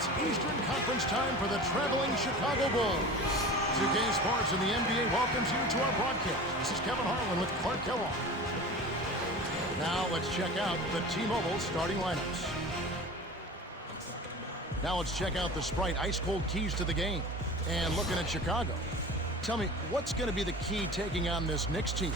It's Eastern Conference time for the traveling Chicago Bulls. 2K Sports and the NBA welcomes you to our broadcast. This is Kevin Harlan with Clark Kellogg. Now let's check out the T-Mobile starting lineups. Now let's check out the Sprite ice-cold keys to the game. And looking at Chicago, tell me, what's going to be the key taking on this Knicks team?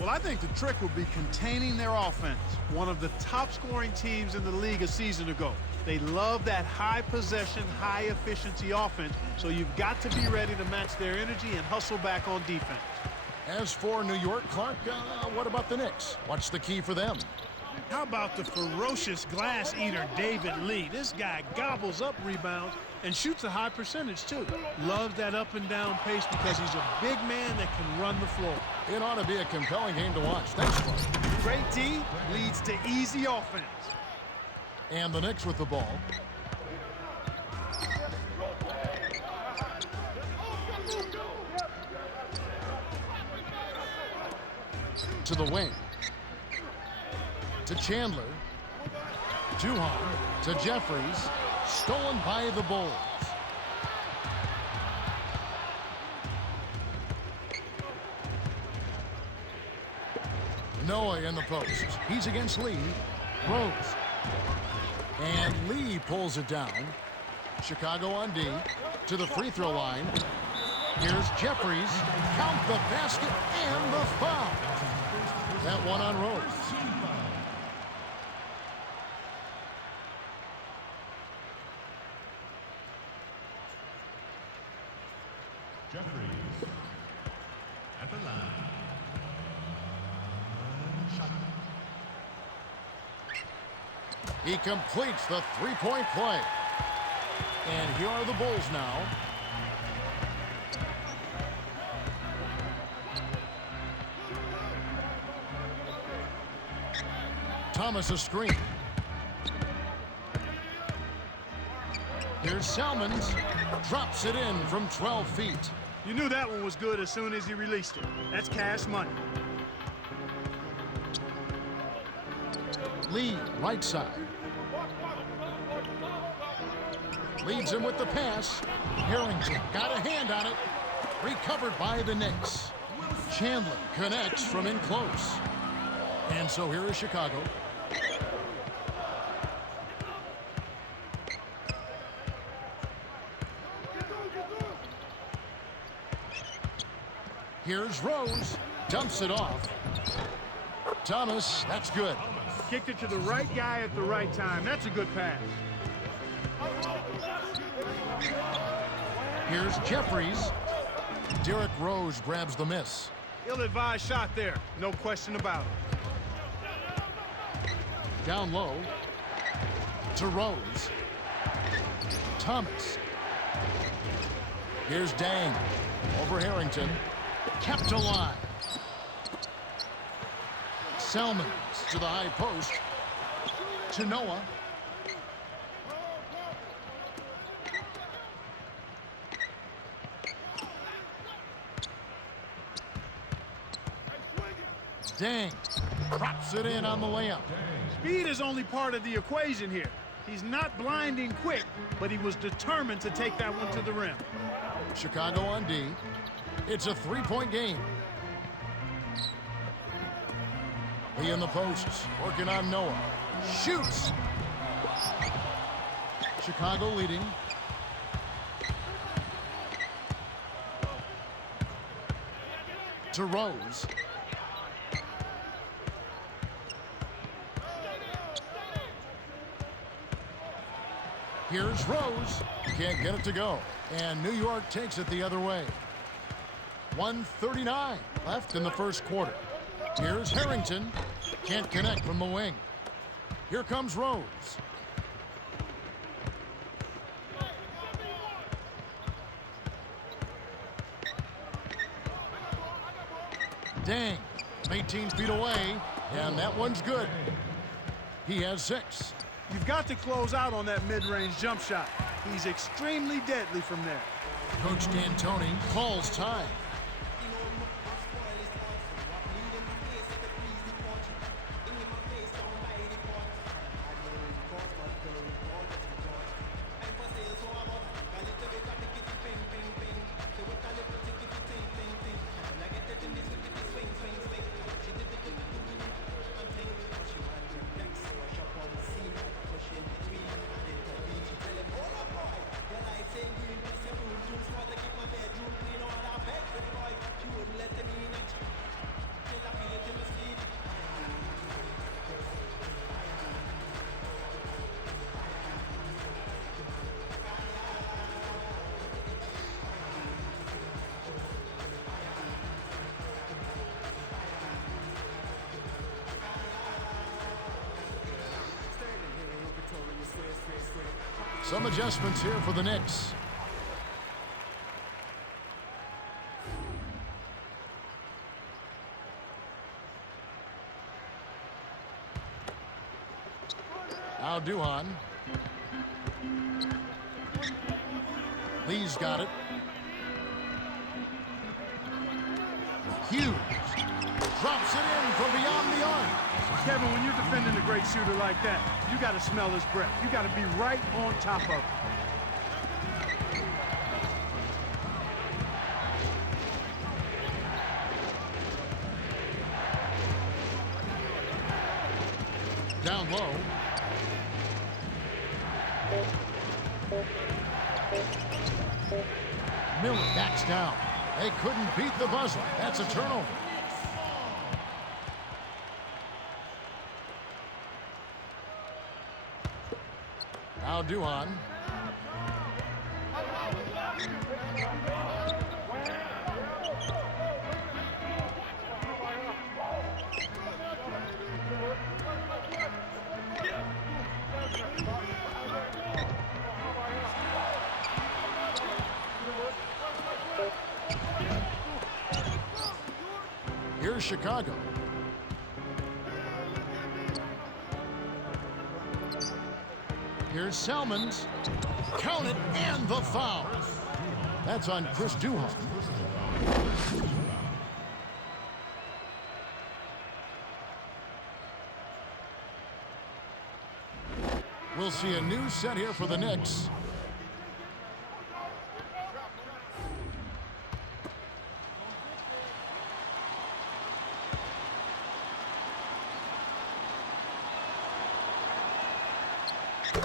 Well, I think the trick will be containing their offense. One of the top-scoring teams in the league a season ago. They love that high-possession, high-efficiency offense, so you've got to be ready to match their energy and hustle back on defense. As for New York, Clark, what about the Knicks? What's the key for them? How about the ferocious glass eater David Lee? This guy gobbles up rebounds and shoots a high percentage too. Loves that up and down pace because he's a big man that can run the floor. It ought to be a compelling game to watch. Thanks, Clark. Great D leads to easy offense. And the Knicks with the ball. To the wing. To Chandler. Duhon. To Jeffries. Stolen by the Bulls. Noah in the post. He's against Lee. Rose. And Lee pulls it down. Chicago on D. To the free throw line. Here's Jeffries. Count the basket and the foul. That one on Rose. Jeffries at the line. Shot. He completes the three-point play. And here are the Bulls now. Thomas a screen. Here's Salmons. Drops it in from 12 feet. You knew that one was good as soon as he released it. That's cash money. Lee, right side. Leads him with the pass. Harrington got a hand on it. Recovered by the Knicks. Chandler connects from in close. And so here is Chicago. Here's Rose. Dumps it off. Thomas, that's good. Kicked it to the right guy at the right time. That's a good pass. Here's Jeffries. Derrick Rose grabs the miss. Ill-advised shot there. No question about it. Down low. To Rose. Thomas. Here's Dang. Over Harrington. Kept alive. Salmons to the high post. To Noah. Dang. Drops it in on the layup. Speed is only part of the equation here. He's not blinding quick, but he was determined to take that one to the rim. Chicago on D. It's a three-point game. He in the posts, working on Noah. Shoots. Chicago leading. To Rose. Here's Rose. Can't get it to go. And New York takes it the other way. 1:39 left in the first quarter. Here's Harrington. Can't connect from the wing. Here comes Rose. Dang. 18 feet away. And that one's good. He has 6. You've got to close out on that mid-range jump shot. He's extremely deadly from there. Coach D'Antoni calls time. Some adjustments here for the Knicks. Now Duhan. Lee's got it. Hughes drops it in from beyond the arc. Kevin, when you're defending a great shooter like that, you got to smell his breath. You got to be right on top of it. Down low. Miller backs down. They couldn't beat the buzzer. That's a turnover. Now Duhan. Here's Chicago. Here's Salmons. Count it, and the foul. That's on Chris Duhan. We'll see a new set here for the Knicks.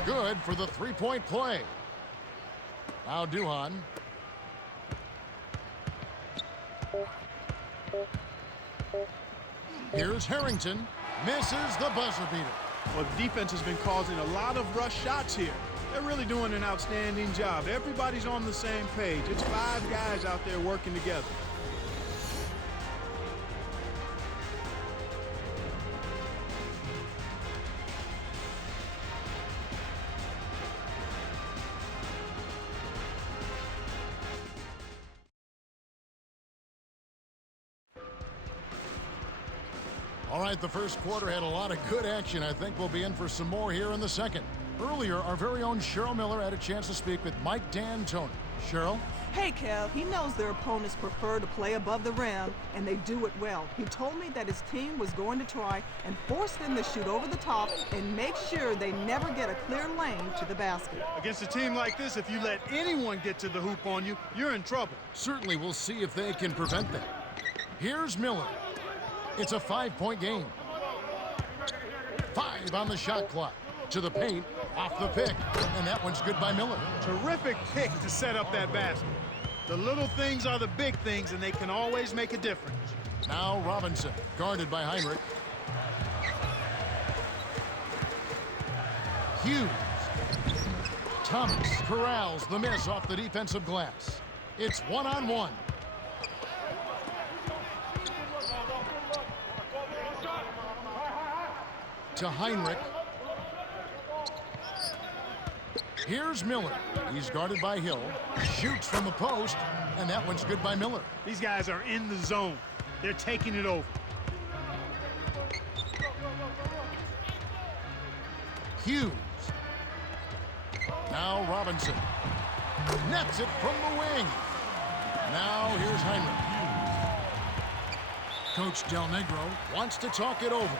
Good for the three-point play. Now Duhan. Here's Harrington. Misses the buzzer beater. Well, the defense has been causing a lot of rush shots here. They're really doing an outstanding job. Everybody's on the same page. It's 5 guys out there working together. All right, the first quarter had a lot of good action. I think we'll be in for some more here in the second. Earlier, our very own Cheryl Miller had a chance to speak with Mike D'Antoni. Cheryl? Hey, Kev, he knows their opponents prefer to play above the rim, and they do it well. He told me that his team was going to try and force them to shoot over the top and make sure they never get a clear lane to the basket. Against a team like this, if you let anyone get to the hoop on you, you're in trouble. Certainly, we'll see if they can prevent that. Here's Miller. It's a 5-point game. 5 on the shot clock. To the paint, off the pick, and that one's good by Miller. Terrific pick to set up that basket. The little things are the big things, and they can always make a difference. Now Robinson, guarded by Heinrich. Hughes. Thomas corrals the miss off the defensive glass. It's one-on-one. To Heinrich. Here's Miller. He's guarded by Hill. Shoots from the post, and that one's good by Miller. These guys are in the zone. They're taking it over. Hughes. Now Robinson. Nets it from the wing. Now here's Heinrich. Coach Del Negro wants to talk it over.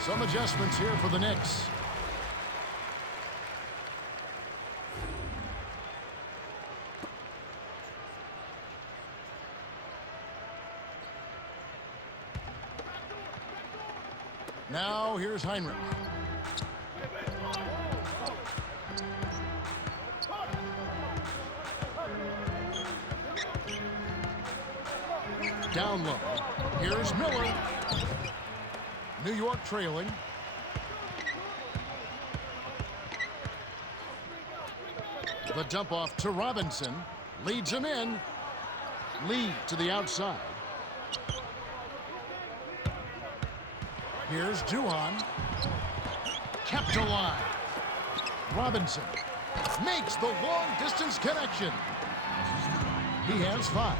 Some adjustments here for the Knicks. Now here's Heinrich. Down low. Here's Miller. New York trailing. The dump off to Robinson. Leads him in. Lead to the outside. Here's Duhan. Kept alive. Robinson makes the long-distance connection. He has 5.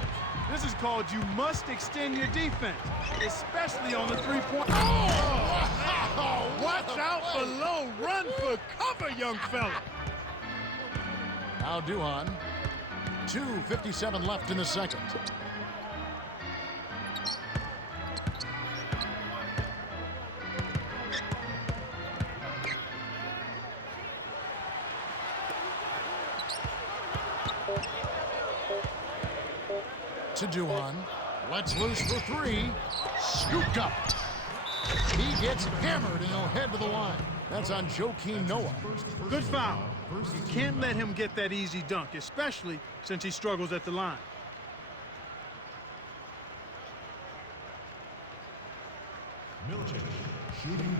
This is called you must extend your defense, especially on the three-point. Oh, watch out below. Run for cover, young fella. Now Duhan. 2:57 left in the second. To Duhan. Lets loose for 3. Scooped up. He gets hammered and he'll head to the line. That's on Joakim Noah. Good foul. You can't let him get that easy dunk, especially since he struggles at the line. Milicic shooting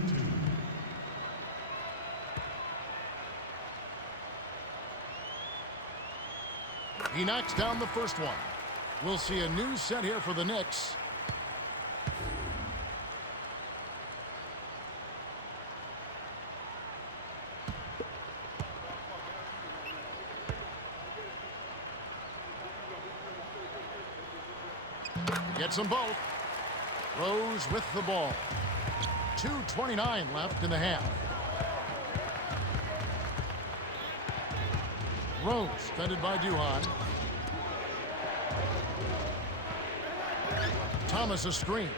2. He knocks down the first one. We'll see a new set here for the Knicks. Gets them both. Rose with the ball. 2:29 left in the half. Rose fended by Duhan. Thomas a screen.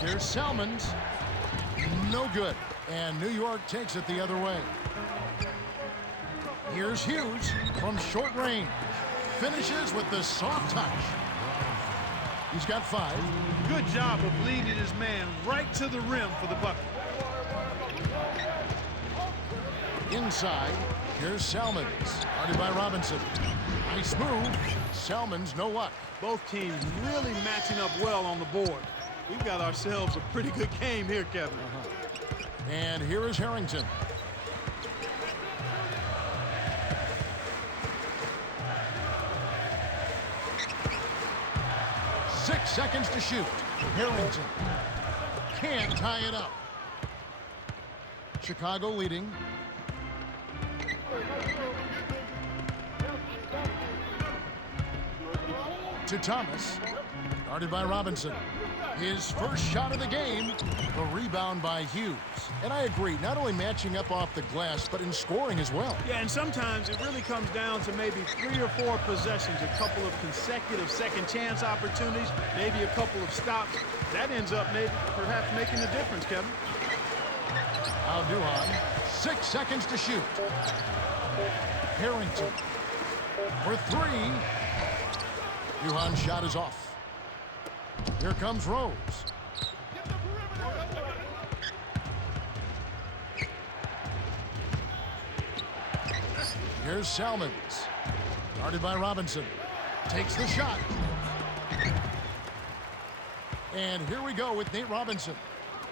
Here's Salmons. No good. And New York takes it the other way. Here's Hughes from short range. Finishes with the soft touch. He's got 5. Good job of leading his man right to the rim for the bucket. Inside, here's Salmons. Guarded by Robinson. Nice move. Salmons, no luck. Both teams really matching up well on the board. We've got ourselves a pretty good game here, Kevin. And here is Harrington. Six seconds to shoot. Harrington can't tie it up. Chicago leading. To Thomas. Guarded by Robinson. His first shot of the game. The rebound by Hughes. And I agree, not only matching up off the glass, but in scoring as well. Yeah, and sometimes it really comes down to maybe 3 or 4 possessions, a couple of consecutive second chance opportunities, maybe a couple of stops. That ends up perhaps making a difference, Kevin. Now Duhan. 6 seconds to shoot. Harrington for 3. Duhan's shot is off. Here comes Rose. Here's Salmons. Guarded by Robinson. Takes the shot. And here we go with Nate Robinson.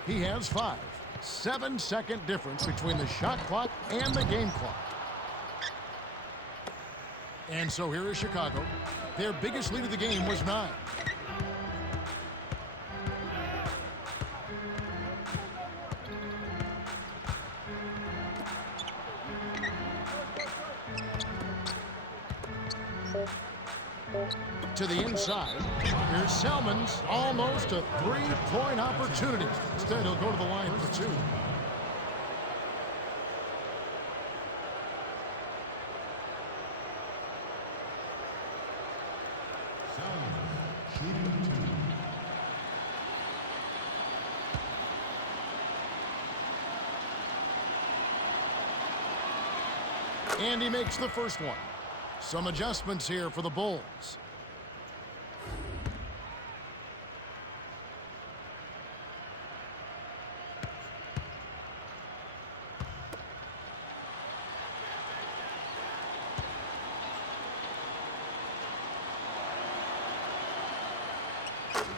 He has 5. 7-second difference between the shot clock and the game clock. And so here is Chicago. Their biggest lead of the game was 9. To the inside. Here's Salmons. Almost a 3-point opportunity. Instead, he'll go to the line for 2. Shooting 2. And he makes the first one. Some adjustments here for the Bulls.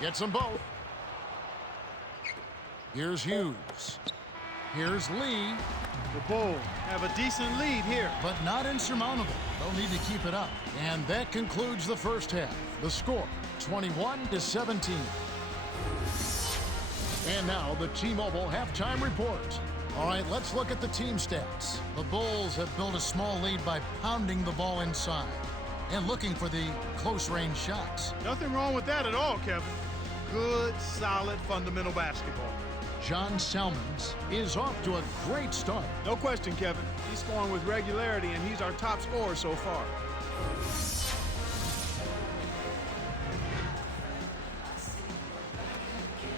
Gets them both. Here's Hughes. Here's Lee. The Bulls have a decent lead here. But not insurmountable. They'll need to keep it up. And that concludes the first half. The score, 21-17. And now the T-Mobile halftime report. All right, let's look at the team stats. The Bulls have built a small lead by pounding the ball inside and looking for the close-range shots. Nothing wrong with that at all, Kevin. Good, solid, fundamental basketball. John Salmons is off to a great start. No question, Kevin. He's scoring with regularity, and he's our top scorer so far.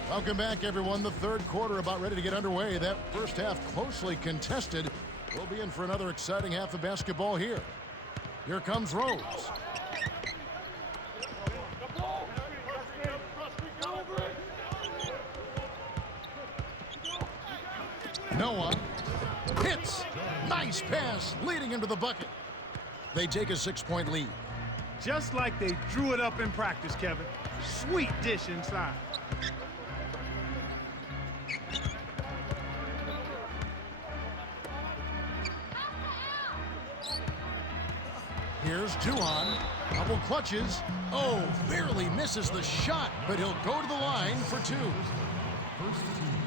Welcome back, everyone. The third quarter about ready to get underway. That first half closely contested. We'll be in for another exciting half of basketball here. Here comes Rose. Noah hits. Nice pass, leading into the bucket. They take a 6-point lead. Just like they drew it up in practice, Kevin. Sweet dish inside. Here's Duhan. Couple clutches. Oh, barely misses the shot, but he'll go to the line for two.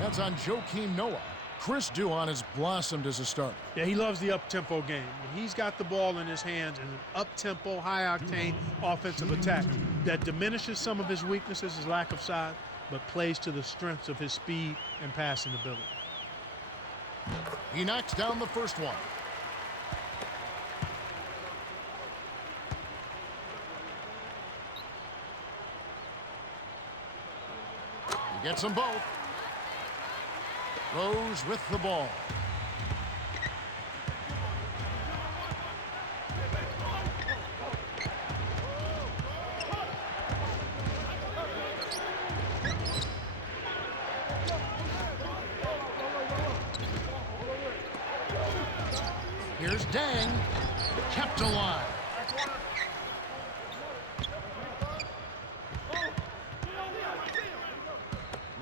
That's on Joakim Noah. Chris Duhan has blossomed as a starter. Yeah, he loves the up-tempo game. When he's got the ball in his hands in an up-tempo, high-octane offensive attack that diminishes some of his weaknesses, his lack of size, but plays to the strengths of his speed and passing ability. He knocks down the first one. He gets them both. Rose with the ball. Here's Dang. Kept alive.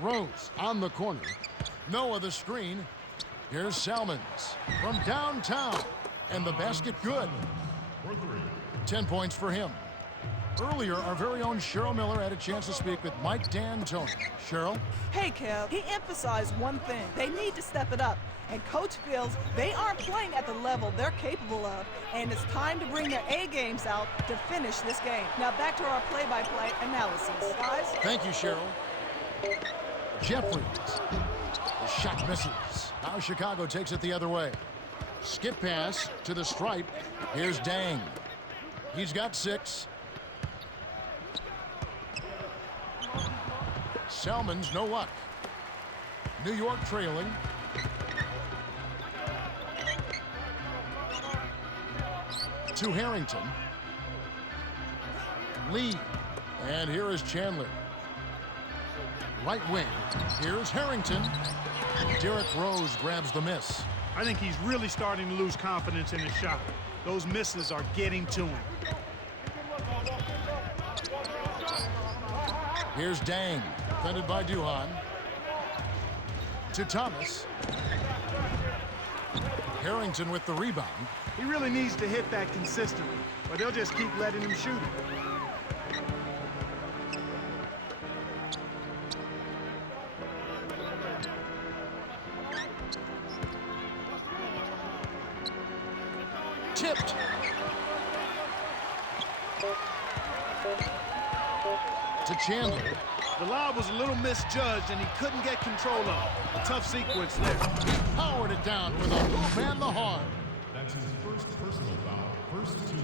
Rose on the corner. Noah the screen. Here's Salmons from downtown. And the basket good. 10 points for him. Earlier, our very own Cheryl Miller had a chance to speak with Mike D'Antoni. Cheryl? Hey, Kev, he emphasized one thing. They need to step it up. And Coach feels they aren't playing at the level they're capable of, and it's time to bring their A games out to finish this game. Now back to our play-by-play analysis, guys. Thank you, Cheryl. Jeffries. The shot misses. Now Chicago takes it the other way. Skip pass to the stripe. Here's Dang. He's got 6. Salmons, no luck. New York trailing. To Harrington. Lee. And here is Chandler. Right wing. Here's Harrington. Derrick Rose grabs the miss. I think he's really starting to lose confidence in his shot. Those misses are getting to him. Here's Dang, defended by Duhan. To Thomas. Harrington with the rebound. He really needs to hit that consistently, or they'll just keep letting him shoot it. Tipped. To Chandler. The lob was a little misjudged, and he couldn't get control of it. A tough sequence there. Powered it down for the hoop and the horn. That's his first personal foul, first team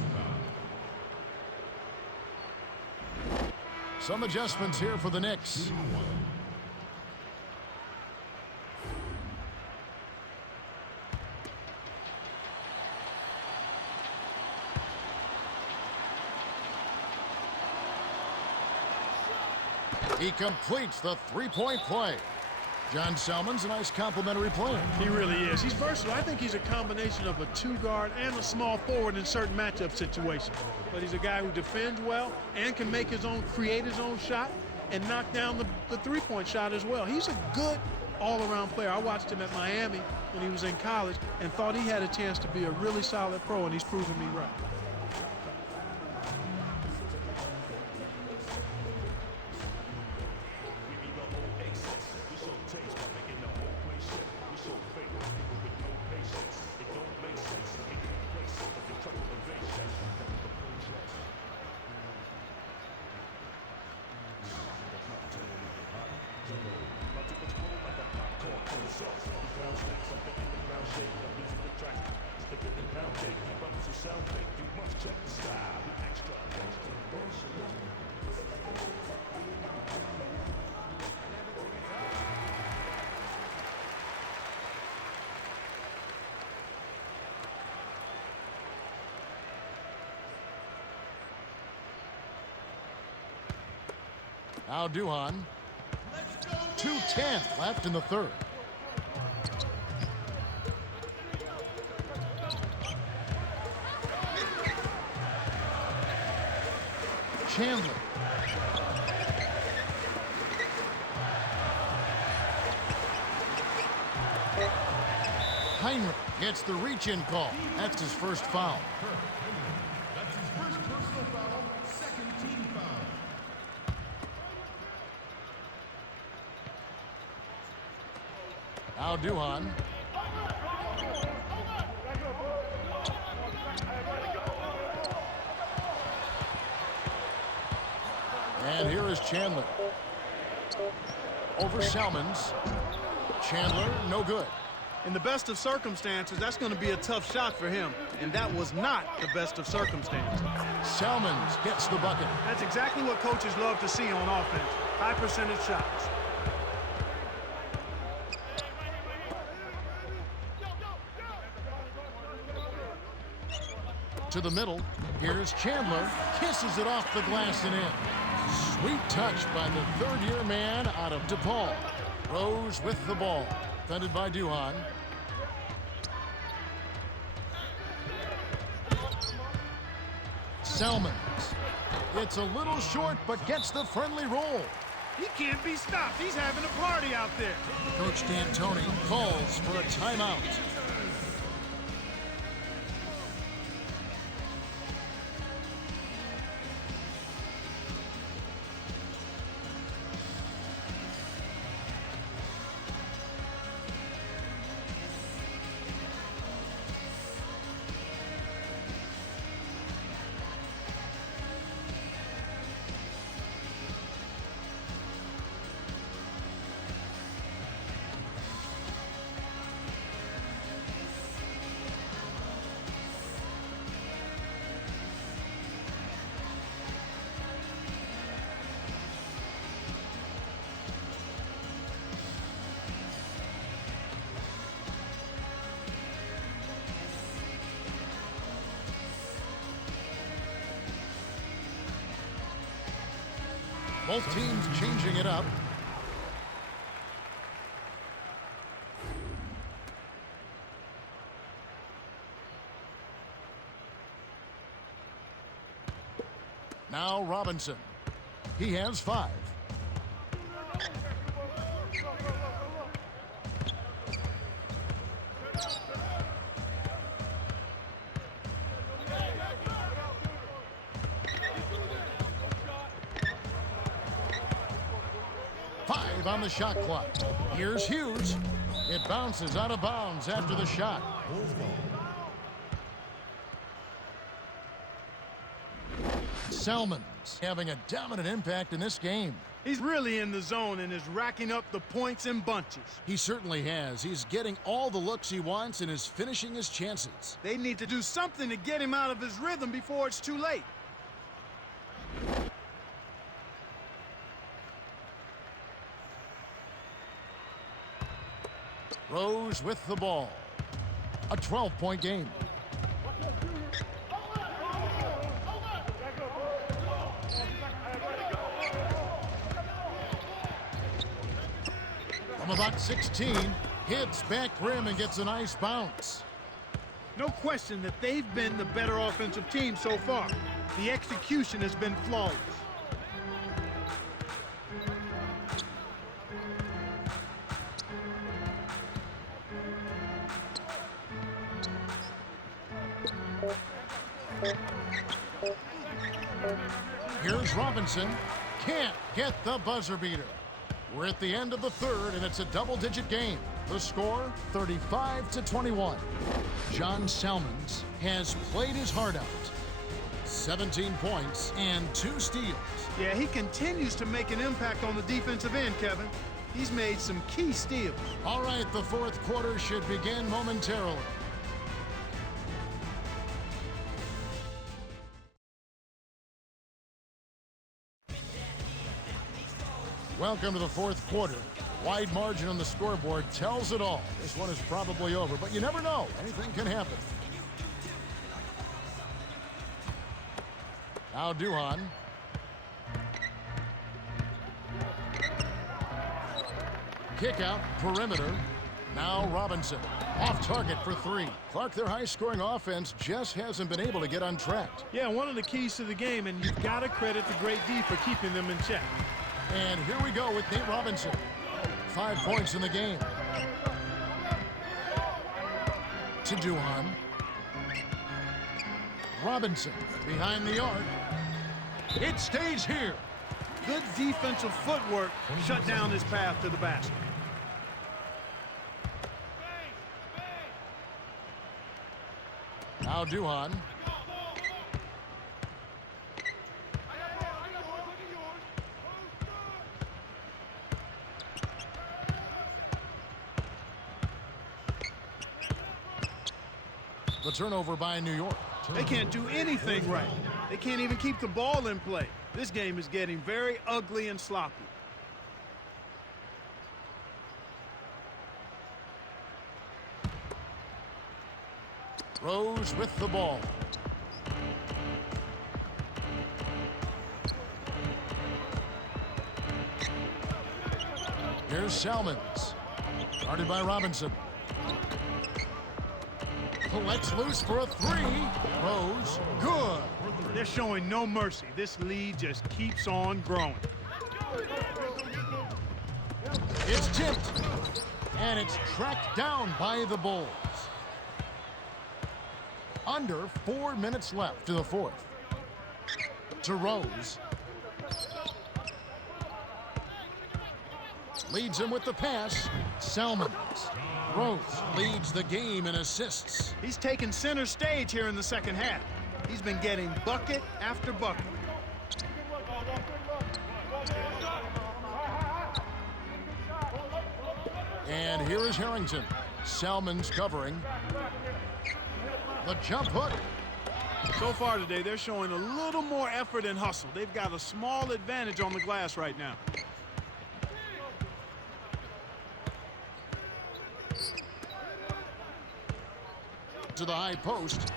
foul. Some adjustments here for the Knicks. He completes the three-point play. John Selman's a nice complimentary player. He really is. He's versatile. I think he's a combination of a two-guard and a small forward in certain matchup situations. But he's a guy who defends well and can make his own, create his own shot and knock down the three-point shot as well. He's a good all-around player. I watched him at Miami when he was in college and thought he had a chance to be a really solid pro, and he's proven me right. Now Duhan. 2:10 left in the third. Chandler. Heinrich gets the reach-in call. That's his first foul. That's his first personal foul, second team foul. Now Duhan. And here is Chandler. Over Salmons. Chandler, no good. In the best of circumstances, that's going to be a tough shot for him. And that was not the best of circumstances. Salmons gets the bucket. That's exactly what coaches love to see on offense. High percentage shots. To the middle. Here's Chandler. Kisses it off the glass and in. Sweet touch by the third-year man out of DePaul. Rose with the ball. Defended by Duhan. Selmans. It's a little short, but gets the friendly roll. He can't be stopped. He's having a party out there. Coach D'Antoni calls for a timeout. Both teams changing it up. Now Robinson. He has 5. On the shot clock. Here's Hughes. It bounces out of bounds after the shot. Selmans having a dominant impact in this game. He's really in the zone and is racking up the points in bunches. He certainly has. He's getting all the looks he wants and is finishing his chances. They need to do something to get him out of his rhythm before it's too late. Rose with the ball. A 12-point game. From about 16, hits back rim and gets a nice bounce. No question that they've been the better offensive team so far. The execution has been flawless. Here's Robinson. Can't get the buzzer beater. We're at the end of the third, and it's a double-digit game. The score, 35-21. John Salmons has played his heart out. 17 points and 2 steals. Yeah, he continues to make an impact on the defensive end, Kevin. He's made some key steals. All right, the fourth quarter should begin momentarily. Welcome to the fourth quarter. Wide margin on the scoreboard tells it all. This one is probably over, but you never know. Anything can happen. Now Duhan. Kick out, perimeter. Now Robinson. Off target for 3. Clark, their high-scoring offense just hasn't been able to get untracked. Yeah, one of the keys to the game, and you've got to credit the great D for keeping them in check. And here we go with Nate Robinson. 5 points in the game. To Duhan. Robinson behind the arc. It stays here. Good defensive footwork shut down his path to the basket. Now Duhan. The turnover by New York. They can't do anything right. They can't even keep the ball in play. This game is getting very ugly and sloppy. Rose with the ball. Here's Salmons. Guarded by Robinson. Lets loose for a 3. Rose, good. They're showing no mercy. This lead just keeps on growing. It's tipped. And it's tracked down by the Bulls. Under 4 minutes left to the fourth. To Rose. Leads him with the pass. Salmons. Rose leads the game in assists. He's taken center stage here in the second half. He's been getting bucket after bucket. And here is Harrington. Salmons covering. The jump hook. So far today, they're showing a little more effort and hustle. They've got a small advantage on the glass right now. To the high post.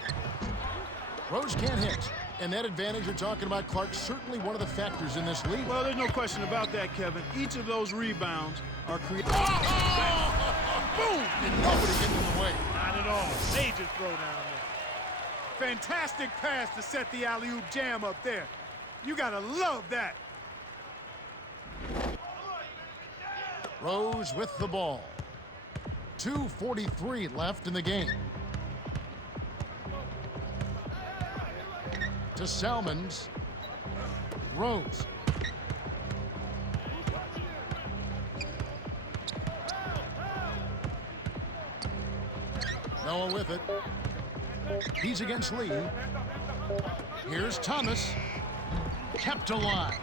Rose can't hit. And that advantage you're talking about, Clark, certainly one of the factors in this lead. Well, there's no question about that, Kevin. Each of those rebounds are created. Boom! And nobody getting in the way. Not at all. Major throw down there. Fantastic pass to set the alley-oop jam up there. You gotta love that. Rose with the ball. 2:43 left in the game. To Salmons. Rose. Noah with it. He's against Lee. Here's Thomas. Kept alive.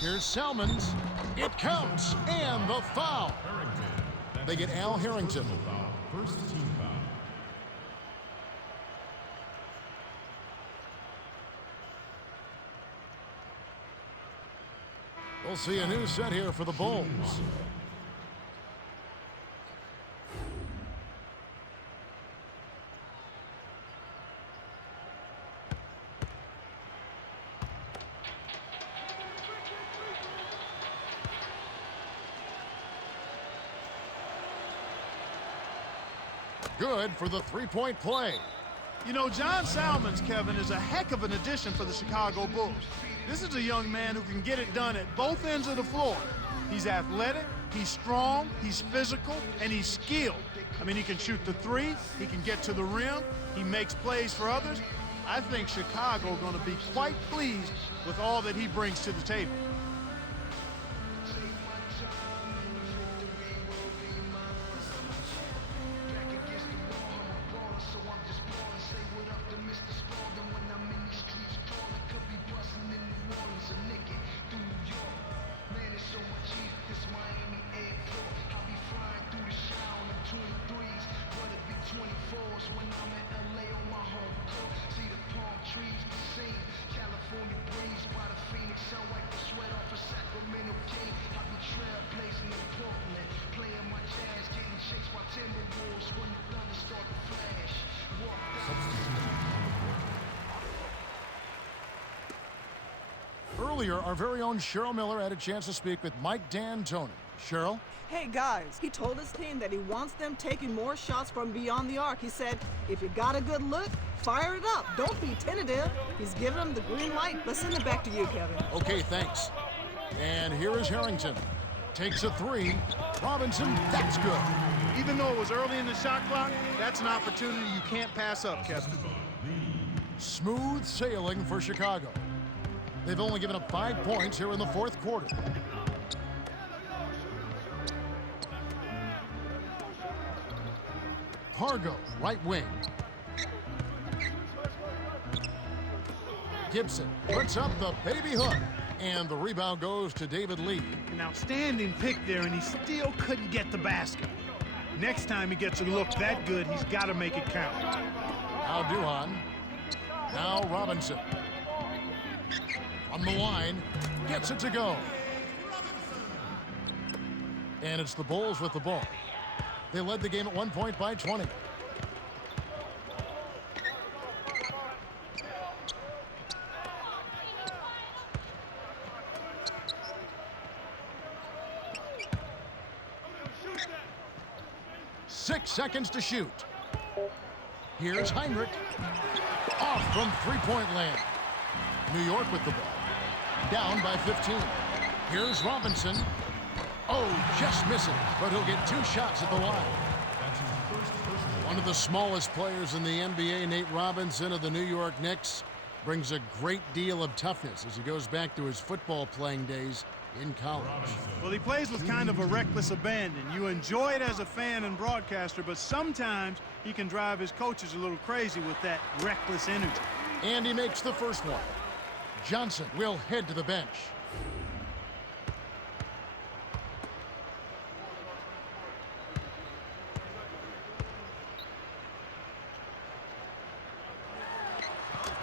Here's Salmons. It counts. And the foul. They get Al Harrington. First team foul. We'll see a new set here for the Bulls. Good for the three-point play. You know, John Salmons, Kevin, is a heck of an addition for the Chicago Bulls. This is a young man who can get it done at both ends of the floor. He's athletic, he's strong, he's physical, and he's skilled. I mean, he can shoot the three, he can get to the rim, he makes plays for others. I think Chicago are going to be quite pleased with all that he brings to the table. Earlier, our very own Cheryl Miller had a chance to speak with Mike D'Antoni. Cheryl? Hey guys, he told his team that he wants them taking more shots from beyond the arc. He said, if you got a good look, fire it up. Don't be tentative. He's giving them the green light. Let's send it back to you, Kevin. Okay, thanks. And here is Harrington. Takes a three. Robinson, that's good. Even though it was early in the shot clock, that's an opportunity you can't pass up, Kevin. Smooth sailing for Chicago. They've only given up 5 points here in the fourth quarter. Pargo, right wing. Gibson puts up the baby hook. And the rebound goes to David Lee. An outstanding pick there, and he still couldn't get the basket. Next time he gets a look that good, he's got to make it count. Now Duhan. Now Robinson. On the line, gets it to go. And it's the Bulls with the ball. They led the game at 1 point by 20. Six seconds to shoot. Here's Heinrich. Off from three-point land. New York with the ball. Down by 15. Here's Robinson. Oh, just missing, but he'll get 2 shots at the line. One of the smallest players in the NBA, Nate Robinson of the New York Knicks, brings a great deal of toughness as he goes back to his football playing days in college. Well, he plays with kind of a reckless abandon. You enjoy it as a fan and broadcaster, but sometimes he can drive his coaches a little crazy with that reckless energy. And he makes the first one. Johnson will head to the bench.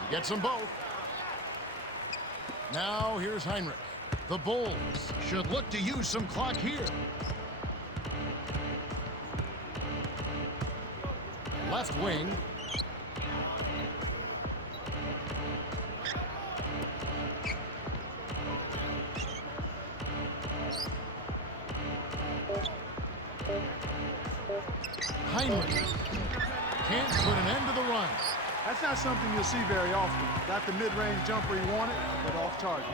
He gets them both. Now here's Heinrich. The Bulls should look to use some clock here. Left wing. Heinrich can't put an end to the run. That's not something you'll see very often. Got the mid-range jumper he wanted, but off target.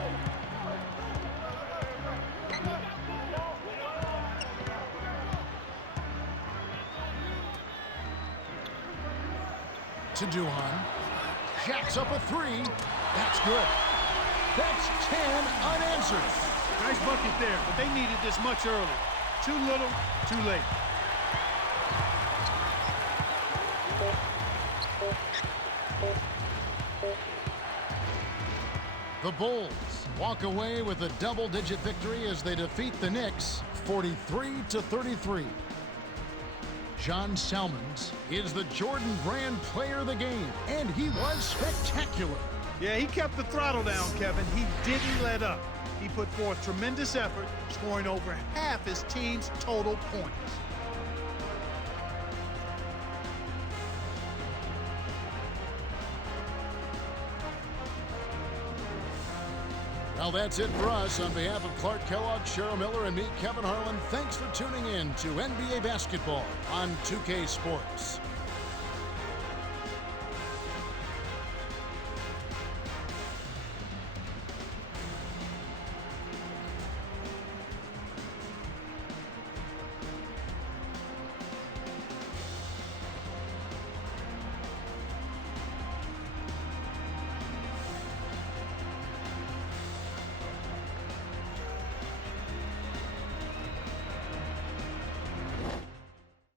To Duhan. Jacks up a three. That's good. That's 10 unanswered. Nice bucket there, but they needed this much earlier. Too little, too late. The Bulls walk away with a double-digit victory as they defeat the Knicks 43-33. John Salmons is the Jordan Brand player of the game, and he was spectacular. Yeah, he kept the throttle down, Kevin. He didn't let up. He put forth tremendous effort, scoring over half his team's total points. Well, that's it for us. On behalf of Clark Kellogg, Cheryl Miller, and me, Kevin Harlan, thanks for tuning in to NBA Basketball on 2K Sports.